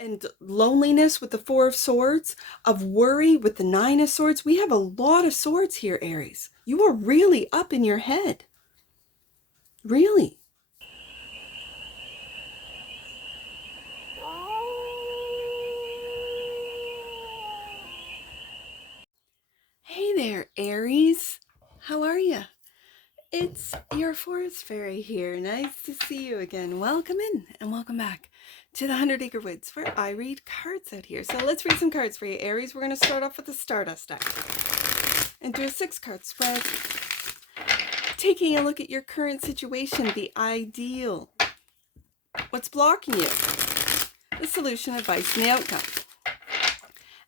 and loneliness with the Four of Swords, of worry with the Nine of Swords. We have a lot of swords here, Aries. You are really up in your head. Really. Hey there, Aries. How are you? It's your forest fairy here. Nice to see you again. Welcome in and welcome back to the 100 Acre Woods, where I read cards out here. So let's read some cards for you, Aries. We're going to start off with the Stardust deck and do a 6-card spread, taking a look at your current situation, the ideal, what's blocking you, the solution, advice, and the outcome.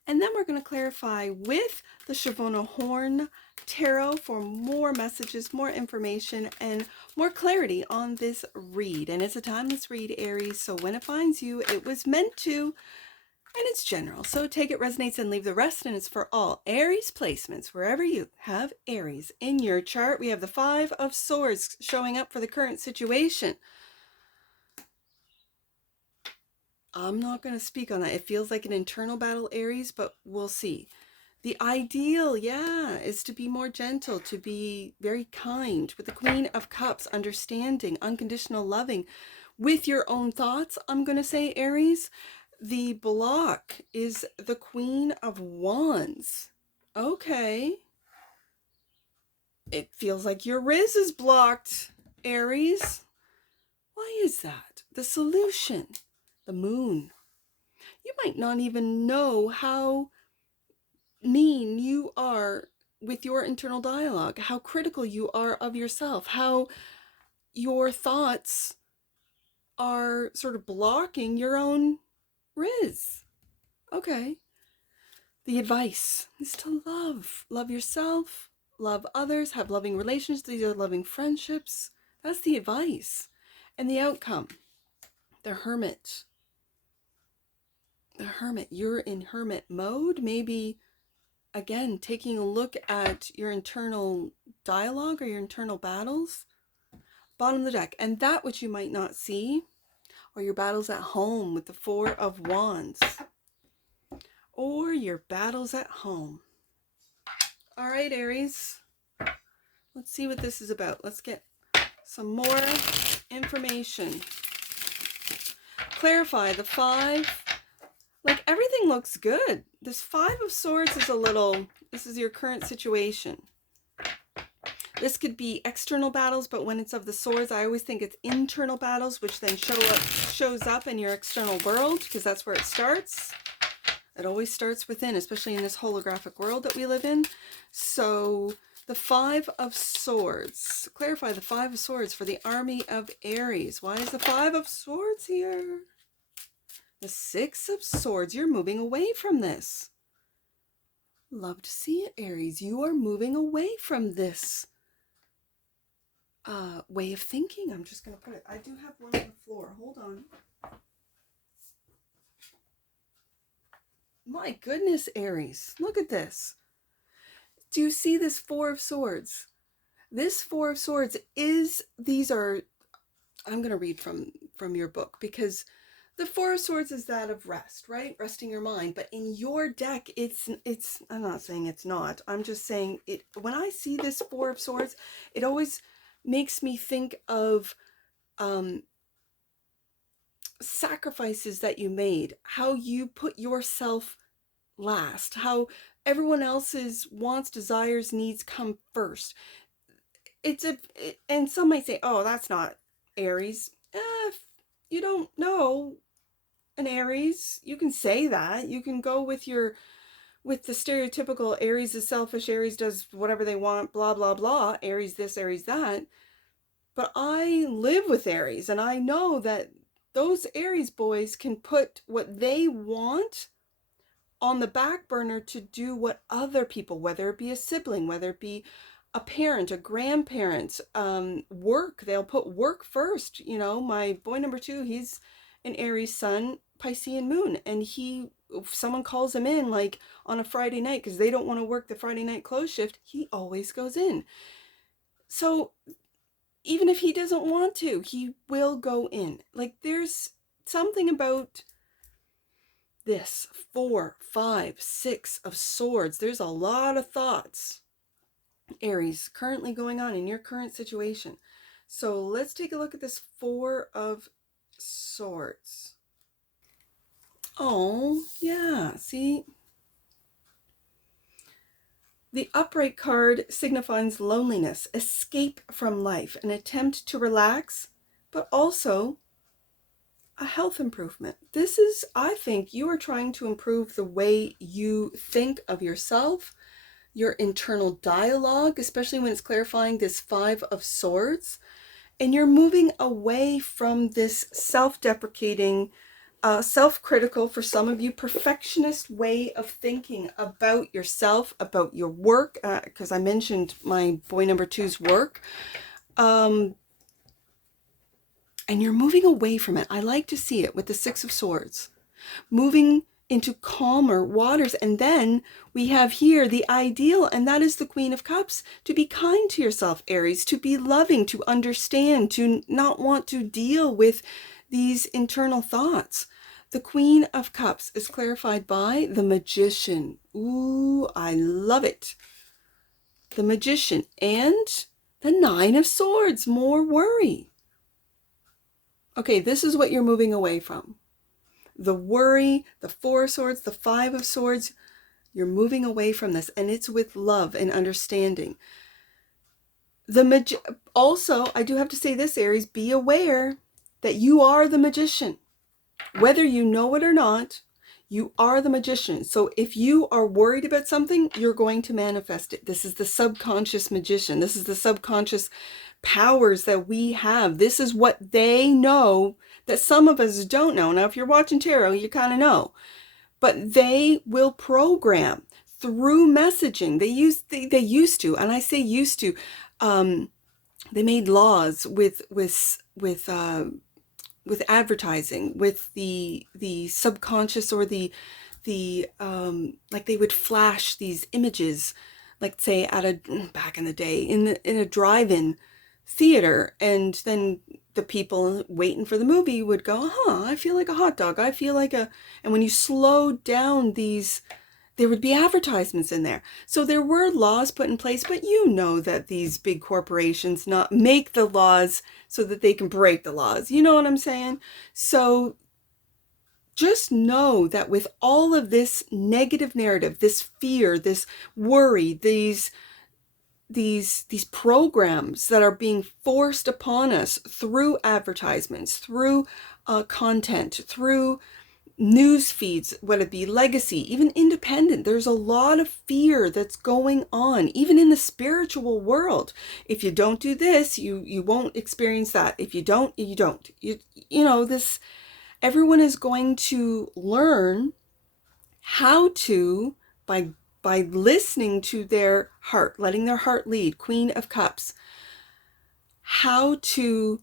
And then we're going to clarify with the CHERVONO-CHORNE Tarot for more messages, more information, and more clarity on this read. And it's a timeless read, Aries, so when it finds you, it was meant to, and it's general. So take it, resonates, and leave the rest, and it's for all Aries placements. Wherever you have Aries in your chart, we have the Five of Swords showing up for the current situation. I'm not going to speak on that. It feels like an internal battle, Aries, but we'll see. The ideal, yeah, is to be more gentle, to be very kind with the Queen of Cups, understanding, unconditional loving with your own thoughts. I'm going to say, Aries, the block is the Queen of Wands. Okay. It feels like your Riz is blocked, Aries. Why is that? The solution, the moon. You might not even know how mean you are with your internal dialogue, how critical you are of yourself, how your thoughts are sort of blocking your own Riz. Okay. The advice is to love yourself, love others, have loving relationships. These are loving friendships. That's the advice. And the outcome, the Hermit. The Hermit, you're in hermit mode, maybe. Again, taking a look at your internal dialogue or your internal battles. Bottom of the deck. And that which you might not see are your battles at home with the Four of Wands. Or your battles at home. All right, Aries. Let's see what this is about. Let's get some more information. Clarify the five. Like, everything looks good. This Five of Swords is a little, this is your current situation. This could be external battles, but when it's of the swords, I always think it's internal battles, which then shows up in your external world, because that's where it starts. It always starts within, especially in this holographic world that we live in. So the Five of Swords. Clarify the Five of Swords for the army of Aries. Why is the Five of Swords here? The Six of Swords. You're moving away from this. Love to see it, Aries. You are moving away from this way of thinking. I'm just going to put it. I do have one on the floor. Hold on. My goodness, Aries. Look at this. Do you see this Four of Swords? This Four of Swords is, these are, I'm going to read from your book, because the Four of Swords is that of rest, right? Resting your mind. But in your deck, it's, I'm not saying it's not. I'm just saying it. When I see this Four of Swords, it always makes me think of sacrifices that you made, how you put yourself last, how everyone else's wants, desires, needs come first. And some might say, oh, that's not Aries. If you don't know an Aries, you can say that. You can go with the stereotypical Aries is selfish, Aries does whatever they want, blah, blah, blah, Aries this, Aries that. But I live with Aries, and I know that those Aries boys can put what they want on the back burner to do what other people, whether it be a sibling, whether it be a parent, a grandparent, work, they'll put work first. You know, my boy number 2, he's an Aries sun, Piscean moon, and if someone calls him in like on a Friday night because they don't want to work the Friday night close shift, he always goes in. So even if he doesn't want to, he will go in. Like, there's something about This 4, 5, 6 of swords. There's a lot of thoughts, Aries, currently going on in your current situation. So let's take a look at this 4 of swords. Oh, yeah, see? The upright card signifies loneliness, escape from life, an attempt to relax, but also a health improvement. This is, I think, you are trying to improve the way you think of yourself, your internal dialogue, especially when it's clarifying this 5 of swords, and you're moving away from this self-deprecating, self-critical, for some of you, perfectionist way of thinking about yourself, about your work, because I mentioned my boy number 2's work, and you're moving away from it. I like to see it with the 6 of swords, moving into calmer waters. And then we have here the ideal, and that is the Queen of Cups, to be kind to yourself, Aries, to be loving, to understand, to not want to deal with these internal thoughts. The Queen of Cups is clarified by the Magician. Ooh, I love it. The Magician and the 9 of Swords, more worry. Okay, this is what you're moving away from. The worry, the 4 of Swords, the 5 of Swords, you're moving away from this, and it's with love and understanding. Also, I do have to say this, Aries, be aware that you are the Magician. Whether you know it or not, you are the Magician. So if you are worried about something, you're going to manifest it. This is the subconscious magician. This is the subconscious powers that we have. This is what they know that some of us don't know. Now, if you're watching tarot, you kind of know. But they will program through messaging. They used to, and I say used to, they made laws with advertising, with the subconscious, or the like they would flash these images, like say back in the day in a drive-in theater, and then the people waiting for the movie would go, I feel like a hot dog, I feel like a, and when you slow down these, there would be advertisements in there. So there were laws put in place, but you know that these big corporations not make the laws so that they can break the laws. You know what I'm saying? So just know that with all of this negative narrative, this fear, this worry, these programs that are being forced upon us through advertisements, through content, through news feeds, whether it be legacy, even independent, there's a lot of fear that's going on, even in the spiritual world. If you don't do this, you won't experience that. If you don't, you don't. You know, this, everyone is going to learn how to, by listening to their heart, letting their heart lead, Queen of Cups, how to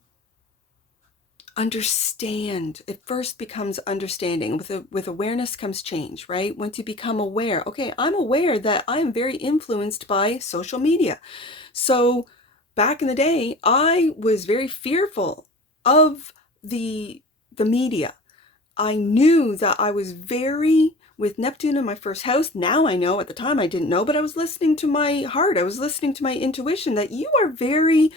understand. It first becomes understanding. With awareness comes change, right? Once you become aware, okay, I'm aware that I am very influenced by social media. So back in the day, I was very fearful of the media. I knew that I was very, with Neptune in my first house, now I know, at the time I didn't know, but I was listening to my heart. I was listening to my intuition that you are very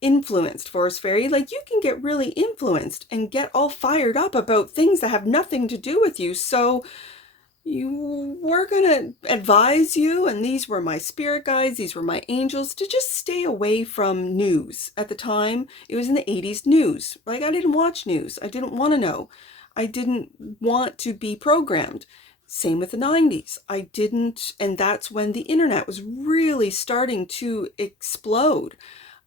influenced, Forest Fairy. Like, you can get really influenced and get all fired up about things that have nothing to do with you. So you were going to advise you, and these were my spirit guides, these were my angels, to just stay away from news. At the time, it was in the 80s, news. Like, I didn't watch news. I didn't want to know. I didn't want to be programmed. Same with the 90s. I didn't, and that's when the internet was really starting to explode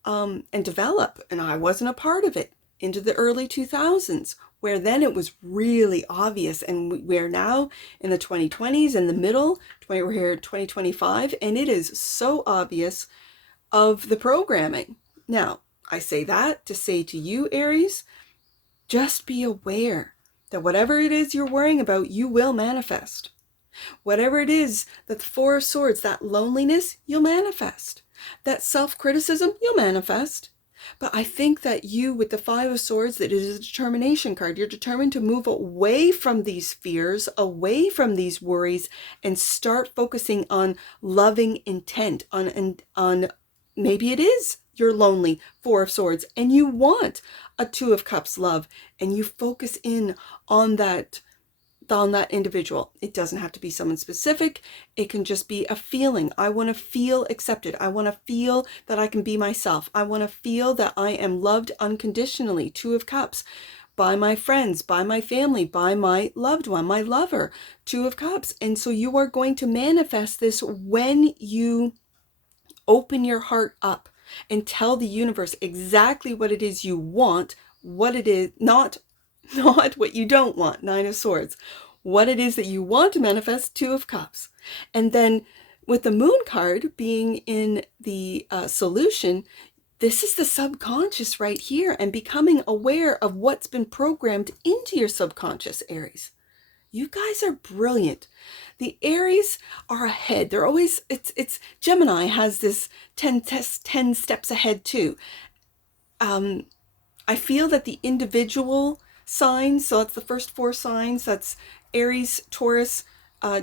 and develop, and I wasn't a part of it, into the early 2000s, where then it was really obvious, and we're now in the 2020s, in the middle, we're here at 2025, and it is so obvious of the programming. Now, I say that to say to you, Aries, just be aware that whatever it is you're worrying about, you will manifest. Whatever it is, that the 4 of Swords, that loneliness, you'll manifest. That self-criticism, you'll manifest. But I think that you, with the Five of Swords, that it is a determination card. You're determined to move away from these fears, away from these worries, and start focusing on loving intent, on maybe it is you're lonely, Four of Swords, and you want a Two of Cups love, and you focus in on that individual. It doesn't have to be someone specific. It can just be a feeling. I want to feel accepted. I want to feel that I can be myself. I want to feel that I am loved unconditionally. Two of Cups, by my friends, by my family, by my loved one, my lover. Two of Cups. And so you are going to manifest this when you open your heart up and tell the universe exactly what it is you want, what it is, not what you don't want, Nine of Swords, what it is that you want to manifest, Two of Cups. And then with the Moon card being in the solution, this is the subconscious right here, and becoming aware of what's been programmed into your subconscious, Aries. You guys are brilliant. The Aries are ahead. They're always, it's Gemini has this 10 steps ahead too. I feel that the individual signs, so it's the first four signs, that's Aries, Taurus,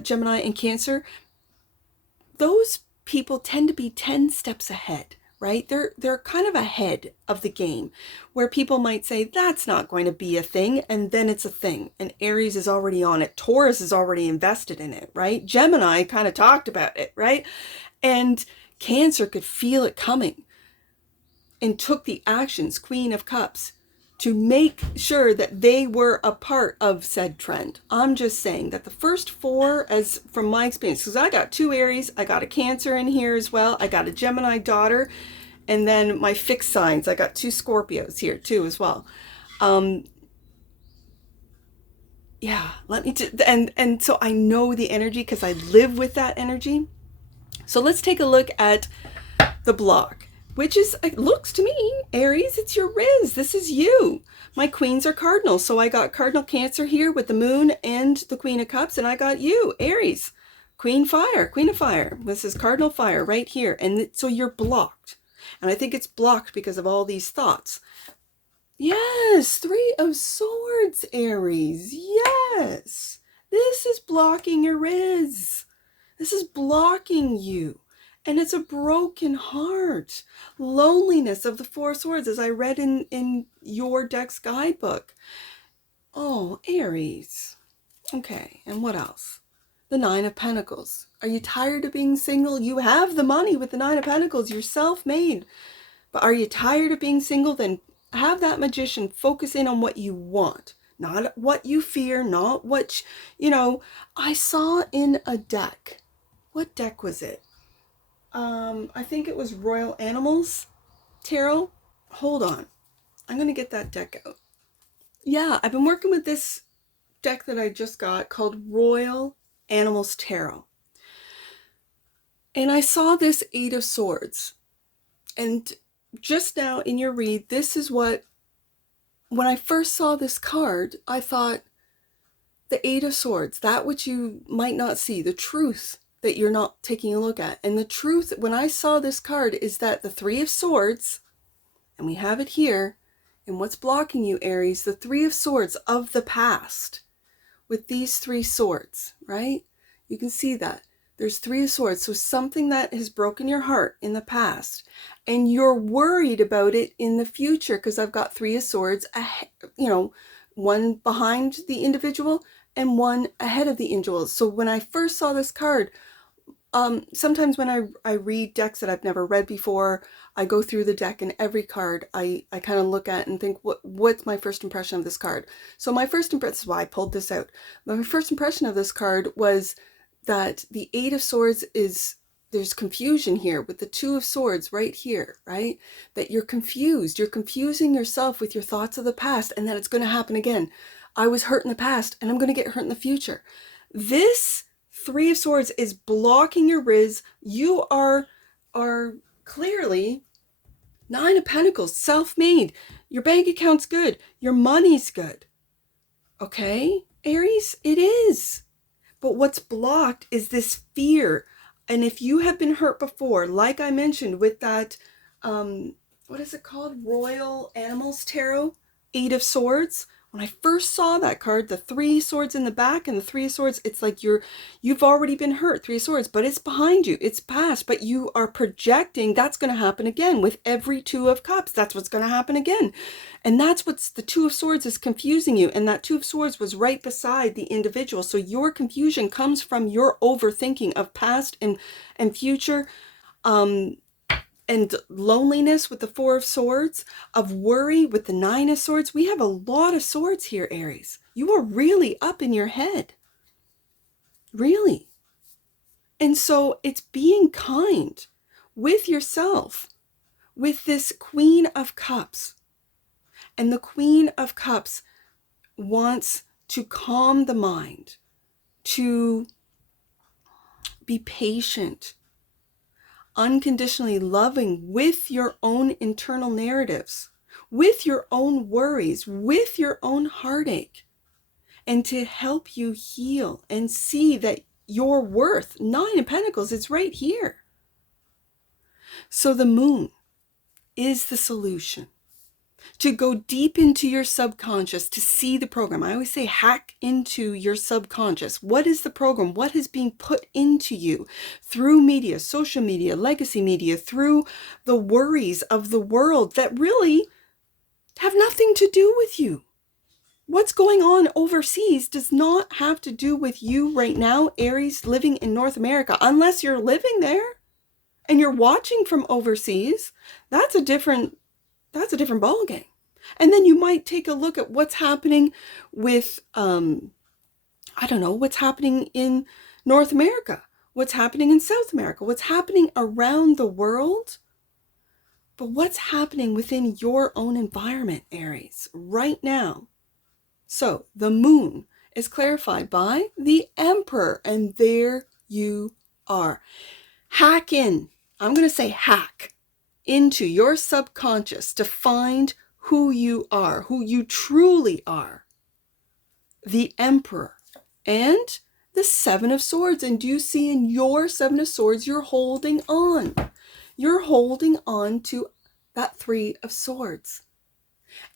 Gemini, and Cancer. Those people tend to be 10 steps ahead, right? They're kind of ahead of the game, where people might say, that's not going to be a thing, and then it's a thing. And Aries is already on it. Taurus is already invested in it, right? Gemini kind of talked about it, right? And Cancer could feel it coming and took the actions, Queen of Cups, to make sure that they were a part of said trend. I'm just saying that the first four, as from my experience, because I got two Aries, I got a Cancer in here as well, I got a Gemini daughter, and then my fixed signs, I got two Scorpios here too as well. Yeah, let me and so I know the energy because I live with that energy. So let's take a look at the block, which is, it looks to me, Aries, it's your Riz. This is you. My queens are cardinal. So I got cardinal Cancer here with the Moon and the Queen of Cups, and I got you, Aries, Queen Fire, Queen of Fire. This is cardinal fire right here. And so you're blocked. And I think it's blocked because of all these thoughts. Yes, Three of Swords, Aries. Yes. This is blocking your Riz. This is blocking you. And it's a broken heart. Loneliness of the Four of Swords, as I read in your deck's guidebook. Oh, Aries. Okay, and what else? The Nine of Pentacles. Are you tired of being single? You have the money with the Nine of Pentacles. You're self-made. But are you tired of being single? Then have that Magician focus in on what you want. Not what you fear, not what, I saw in a deck. What deck was it? I think it was Royal Animals Tarot. Hold on. I'm going to get that deck out. Yeah, I've been working with this deck that I just got called Royal Animals Tarot. And I saw this Eight of Swords. And just now in your read, this is what, when I first saw this card, I thought the Eight of Swords, that which you might not see, the truth that you're not taking a look at. And the truth, when I saw this card, is that the Three of Swords, and we have it here, and what's blocking you, Aries, the Three of Swords of the past, with these three swords, right? You can see that. There's Three of Swords, so something that has broken your heart in the past, and you're worried about it in the future, because I've got Three of Swords, one behind the individual and one ahead of the individual. So when I first saw this card, sometimes when I read decks that I've never read before, I go through the deck, and every card I kind of look at and think, what's my first impression of this card? So my first impression, this is why I pulled this out. My first impression of this card was that the Eight of Swords is, there's confusion here with the Two of Swords right here, right? That you're confused. You're confusing yourself with your thoughts of the past, and that it's going to happen again. I was hurt in the past, and I'm going to get hurt in the future. This Three of Swords is blocking your Riz. You are clearly Nine of Pentacles, self-made. Your bank account's good. Your money's good. Okay, Aries, it is. But what's blocked is this fear. And if you have been hurt before, like I mentioned with that what is it called? Royal Animals Tarot, 8 of Swords. When I first saw that card, the 3 swords in the back and the 3 of swords, it's like you've already been hurt, 3 of swords, but it's behind you, it's past, but you are projecting that's going to happen again with every 2 of cups. That's what's going to happen again. And that's what's the 2 of swords is confusing you. And that 2 of swords was right beside the individual. So your confusion comes from your overthinking of past and future, and loneliness with the 4 of swords, of worry with the 9 of swords. We have a lot of swords here, Aries. You are really up in your head. Really. And so it's being kind with yourself, with this Queen of Cups. And the Queen of Cups wants to calm the mind, to be patient, unconditionally loving with your own internal narratives, with your own worries, with your own heartache, and to help you heal and see that your worth, 9 of Pentacles, it's right here. So the moon is the solution. To go deep into your subconscious, to see the program. I always say hack into your subconscious. What is the program? What is being put into you through media, social media, legacy media, through the worries of the world that really have nothing to do with you? What's going on overseas does not have to do with you right now, Aries, living in North America, unless you're living there and you're watching from overseas. That's a different ballgame. And then you might take a look at what's happening with, what's happening in North America, what's happening in South America, what's happening around the world. But what's happening within your own environment, Aries, right now? So the moon is clarified by the Emperor, and there you are. Hack in. I'm going to say hack into your subconscious to find who you are, who you truly are. The Emperor and the 7 of Swords. And do you see in your 7 of Swords, you're holding on. You're holding on to that 3 of Swords.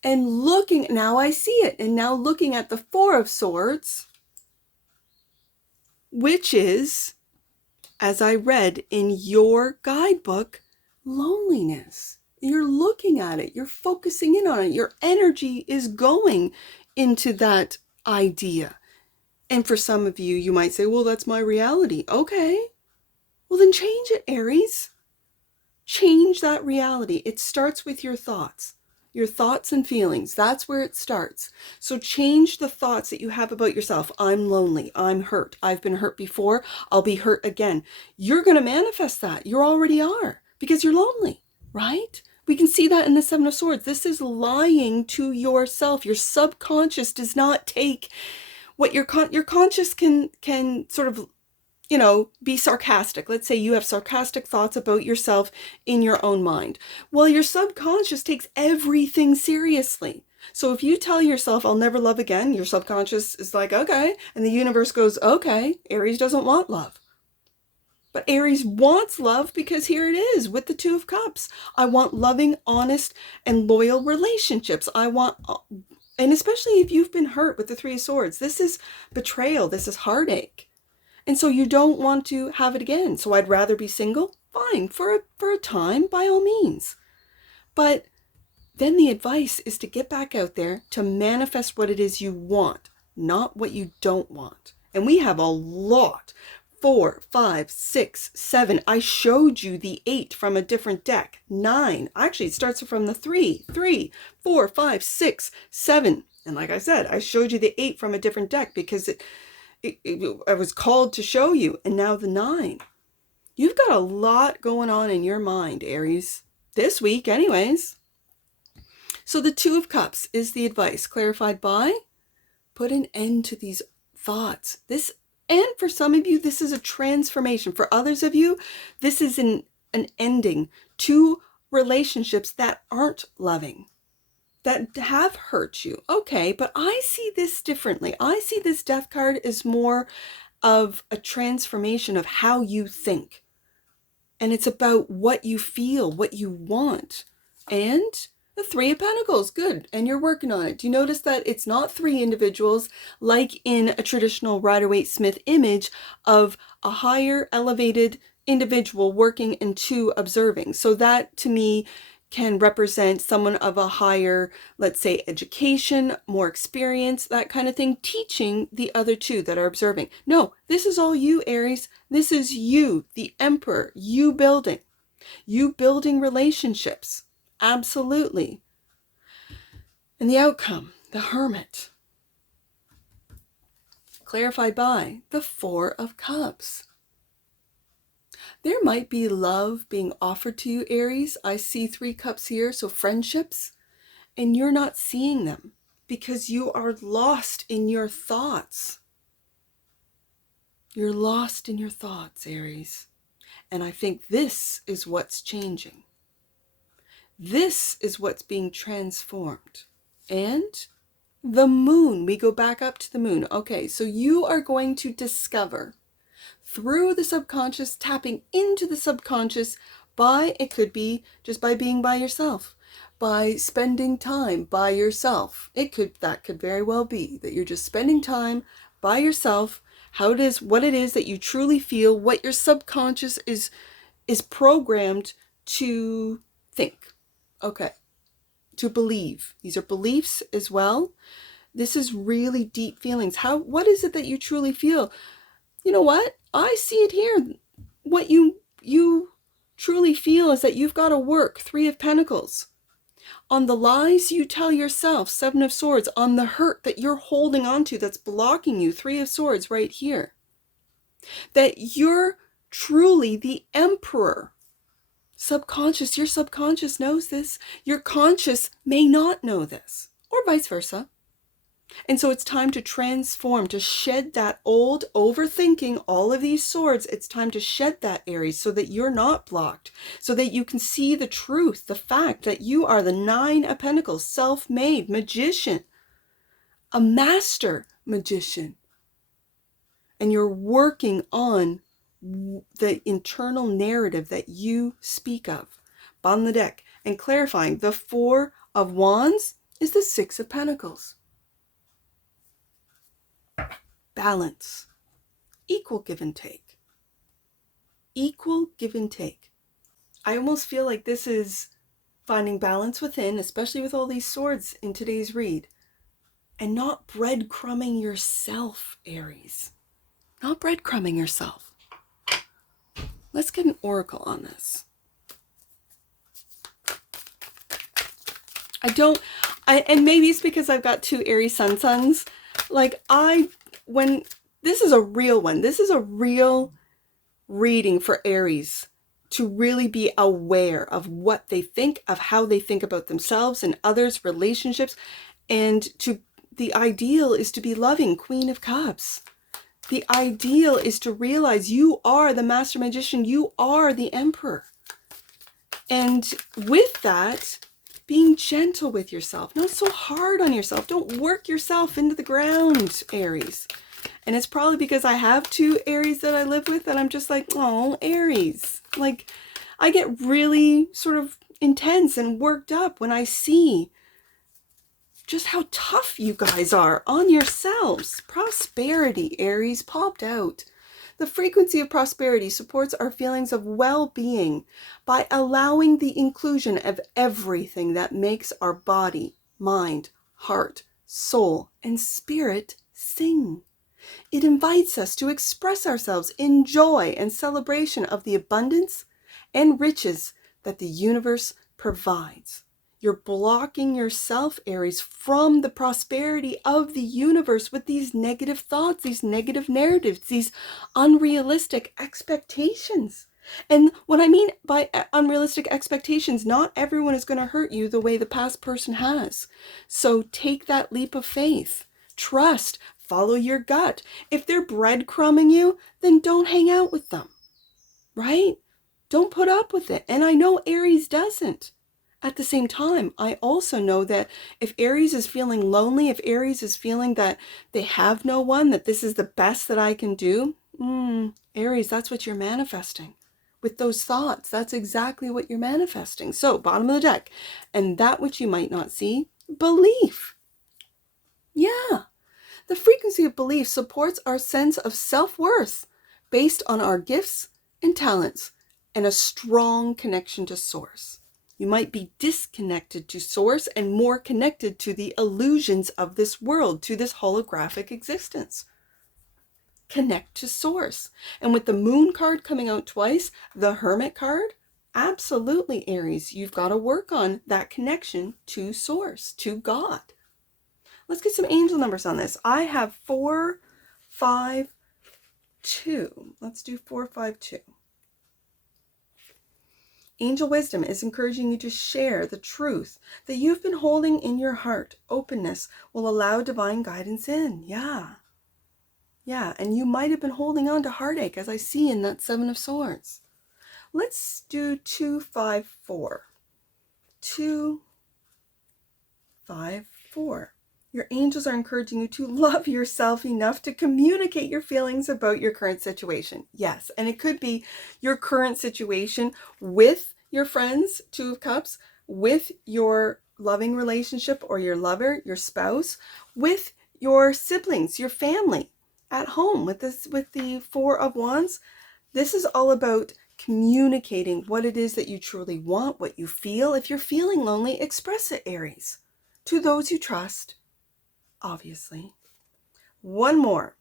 And looking, now I see it. And now looking at the 4 of Swords, which is, as I read in your guidebook, loneliness. You're looking at it. You're focusing in on it. Your energy is going into that idea. And for some of you, you might say, well, that's my reality. Okay. Well, then change it, Aries. Change that reality. It starts with your thoughts and feelings. That's where it starts. So change the thoughts that you have about yourself. I'm lonely. I'm hurt. I've been hurt before. I'll be hurt again. You're going to manifest that. You already are, because you're lonely, right? We can see that in the 7 of Swords. This is lying to yourself. Your subconscious does not take what your conscious can sort of, be sarcastic. Let's say you have sarcastic thoughts about yourself in your own mind. Well, your subconscious takes everything seriously. So if you tell yourself, I'll never love again, your subconscious is like, okay. And the universe goes, okay, Aries doesn't want love. But Aries wants love, because here it is with the 2 of Cups. I want loving, honest, and loyal relationships. And especially if you've been hurt with the 3 of Swords, this is betrayal. This is heartache. And so you don't want to have it again. So I'd rather be single. Fine, for a time, by all means. But then the advice is to get back out there to manifest what it is you want, not what you don't want. And we have a lot. 4, 5, 6, 7. I showed you the 8 from a different deck. 9. Actually, it starts from the 3. 3, 4, 5, 6, 7. And like I said, I showed you the 8 from a different deck because I was called to show you. And now the 9. You've got a lot going on in your mind, Aries. This week, anyways. So the 2 of Cups is the advice clarified by put an end to these thoughts. And for some of you, this is a transformation. For others of you, this is an ending to relationships that aren't loving, that have hurt you. Okay, but I see this differently. I see this Death card as more of a transformation of how you think. And it's about what you feel, what you want. And the Three of Pentacles, good, and you're working on it. Do you notice that it's not three individuals like in a traditional Rider-Waite-Smith image of a higher elevated individual working and two observing? So that to me can represent someone of a higher, let's say, education, more experience, that kind of thing, teaching the other two that are observing. No, this is all you, Aries. This is you, the Emperor, you building relationships. Absolutely. And the outcome, the Hermit, clarified by the Four of Cups. There might be love being offered to you, Aries. I see 3 cups here, so friendships, and you're not seeing them because you are lost in your thoughts. You're lost in your thoughts, Aries. And I think this is what's changing. This is what's being transformed. And the moon, we go back up to the moon. Okay, so you are going to discover through the subconscious, tapping into the subconscious by, it could be just by being by yourself, by spending time by yourself. That could very well be that you're just spending time by yourself, what it is that you truly feel, what your subconscious is programmed to think. Okay. To believe. These are beliefs as well. This is really deep feelings. What is it that you truly feel? You know what? I see it here. What you truly feel is that you've got to work. 3 of Pentacles. On the lies you tell yourself, 7 of Swords. On the hurt that you're holding on to that's blocking you, 3 of Swords right here. That you're truly the Emperor. Subconscious, your subconscious knows this. Your conscious may not know this, or vice versa. And so it's time to transform, to shed that old overthinking, all of these swords. It's time to shed that, Aries, so that you're not blocked, so that you can see the truth, the fact that you are the 9 of Pentacles, self-made magician, a master magician. And you're working on the internal narrative that you speak of. Bottom of the deck. And clarifying, the 4 of Wands is the 6 of Pentacles. Balance. Equal give and take. Equal give and take. I almost feel like this is finding balance within, especially with all these swords in today's read. And not breadcrumbing yourself, Aries. Not breadcrumbing yourself. Let's get an oracle on this. And maybe it's because I've got 2 Aries suns. This is a real one. This is a real reading for Aries to really be aware of what they think, of how they think about themselves and others, relationships, and the ideal is to be loving, Queen of Cups. The ideal is to realize you are the master magician. You are the Emperor. And with that, being gentle with yourself, not so hard on yourself. Don't work yourself into the ground, Aries. And it's probably because I have 2 Aries that I live with that I'm just like, oh, Aries. Like, I get really sort of intense and worked up when I see just how tough you guys are on yourselves. Prosperity, Aries, popped out. The frequency of prosperity supports our feelings of well-being by allowing the inclusion of everything that makes our body, mind, heart, soul, and spirit sing. It invites us to express ourselves in joy and celebration of the abundance and riches that the universe provides. You're blocking yourself, Aries, from the prosperity of the universe with these negative thoughts, these negative narratives, these unrealistic expectations. And what I mean by unrealistic expectations, not everyone is going to hurt you the way the past person has. So take that leap of faith. Trust. Follow your gut. If they're breadcrumbing you, then don't hang out with them. Right? Don't put up with it. And I know Aries doesn't. At the same time, I also know that if Aries is feeling lonely, if Aries is feeling that they have no one, that this is the best that I can do, Aries, that's what you're manifesting. with those thoughts. That's exactly what you're manifesting. So, bottom of the deck. And that which you might not see, belief. Yeah. The frequency of belief supports our sense of self-worth based on our gifts and talents and a strong connection to source. You might be disconnected to source and more connected to the illusions of this world, to this holographic existence. Connect to source. And with the moon card coming out twice, the hermit card, absolutely, Aries, you've got to work on that connection to source, to God. Let's get some angel numbers on this. I have 4, 5, 2. Let's do 4, 5, 2. Angel wisdom is encouraging you to share the truth that you've been holding in your heart. Openness will allow divine guidance in. Yeah, and you might have been holding on to heartache, as I see in that 7 of Swords. Let's do 2, 5, 4. 2, 5, 4. Your angels are encouraging you to love yourself enough to communicate your feelings about your current situation. Yes, and it could be your current situation with your friends, 2 of Cups, with your loving relationship or your lover, your spouse, with your siblings, your family, at home with the 4 of Wands. This is all about communicating what it is that you truly want, what you feel. If you're feeling lonely, express it, Aries, to those you trust. Obviously. One more.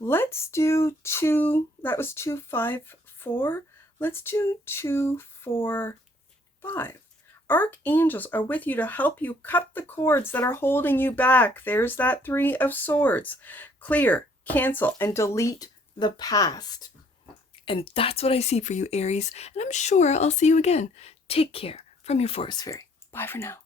Let's do 2. That was 2, 5, 4. Let's do 2, 4, 5. Archangels are with you to help you cut the cords that are holding you back. There's that 3 of Swords. Clear, cancel, and delete the past. And that's what I see for you, Aries. And I'm sure I'll see you again. Take care from your Forest Fairy. Bye for now.